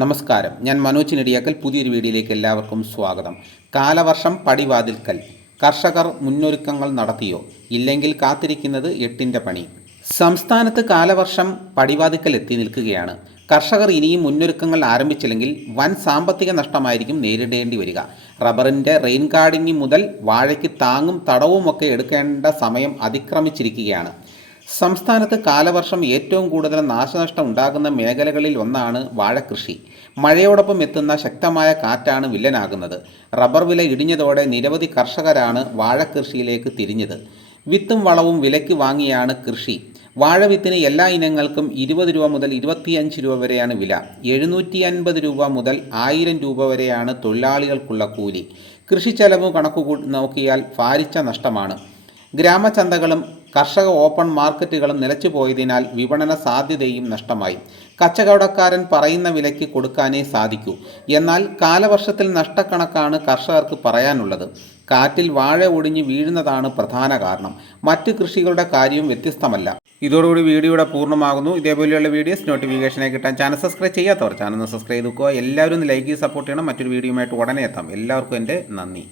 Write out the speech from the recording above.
നമസ്കാരം. ഞാൻ മനോജ് നെടിയാക്കൽ. പുതിയൊരു വീഡിയോയിലേക്ക് എല്ലാവർക്കും സ്വാഗതം. കാലവർഷം പടിവാതിൽക്കൽ. കർഷകർ മുന്നൊരുക്കങ്ങൾ നടത്തിയോ? ഇല്ലെങ്കിൽ കാത്തിരിക്കുന്നത് എട്ടിന്റെ പണി? സംസ്ഥാനത്ത് കാലവർഷം പടിവാതിക്കൽ എത്തി നിൽക്കുകയാണ്. കർഷകർ ഇനിയും മുന്നൊരുക്കങ്ങൾ ആരംഭിച്ചില്ലെങ്കിൽ വൻ സാമ്പത്തിക നഷ്ടമായിരിക്കും നേരിടേണ്ടി വരിക. റബ്ബറിന്റെ റെയിൻ ഗാർഡിങ് മുതൽ വാഴയ്ക്ക് താങ്ങും തടവുമൊക്കെ എടുക്കേണ്ട സമയം അതിക്രമിച്ചിരിക്കുകയാണ്. സംസ്ഥാനത്ത് കാലവർഷം ഏറ്റവും കൂടുതൽ നാശനഷ്ടം ഉണ്ടാകുന്ന മേഖലകളിൽ ഒന്നാണ് വാഴക്കൃഷി മഴയോടൊപ്പം എത്തുന്ന ശക്തമായ കാറ്റാണ് വില്ലനാകുന്നത്. റബ്ബർ വില ഇടിഞ്ഞതോടെ നിരവധി കർഷകരാണ് വാഴക്കൃഷിയിലേക്ക് തിരിഞ്ഞത്. വിത്തും വളവും വിലയ്ക്ക് വാങ്ങിയാണ് കൃഷി. വാഴവിത്തിന് എല്ലാ ഇനങ്ങൾക്കും ഇരുപത് രൂപ മുതൽ ഇരുപത്തിയഞ്ച് രൂപ വരെയാണ് വില. എഴുന്നൂറ്റി അൻപത് രൂപ മുതൽ ആയിരം രൂപ വരെയാണ് തൊഴിലാളികൾക്കുള്ള കൂലി. കൃഷി ചെലവ് കണക്കുകൂ നോക്കിയാൽ ഭാരിച്ച നഷ്ടമാണ്. ഗ്രാമചന്തകളും കർഷക ഓപ്പൺ മാർക്കറ്റുകളും നിലച്ചുപോയതിനാൽ വിപണന സാധ്യതയും നഷ്ടമായി. കച്ചവടക്കാരൻ പറയുന്ന വിലയ്ക്ക് കൊടുക്കാനേ സാധിക്കൂ. എന്നാൽ കാലവർഷത്തിൽ നഷ്ടക്കണക്കാണ് കർഷകർക്ക് പറയാനുള്ളത്. കാറ്റിൽ വാഴ ഒടിഞ്ഞ് വീഴുന്നതാണ് പ്രധാന കാരണം. മറ്റ് കൃഷികളുടെ കാര്യവും വ്യത്യസ്തമല്ല. ഇതോടുകൂടി വീഡിയോയുടെ പൂർണമാകുന്നു. ഇതേപോലെയുള്ള വീഡിയോസ് നോട്ടിഫിക്കേഷനായി കിട്ടാൻ ചാനൽ സബ്സ്ക്രൈബ് ചെയ്യാത്തവർ ചാനൽ സബ്സ്ക്രൈബ് ചെയ്ത് എല്ലാവരും ലൈക്ക് ചെയ്ത് സപ്പോർട്ട് ചെയ്യണം. മറ്റൊരു വീഡിയോയുമായിട്ട് ഉടനെ എത്താം. എല്ലാവർക്കും എന്റെ നന്ദി.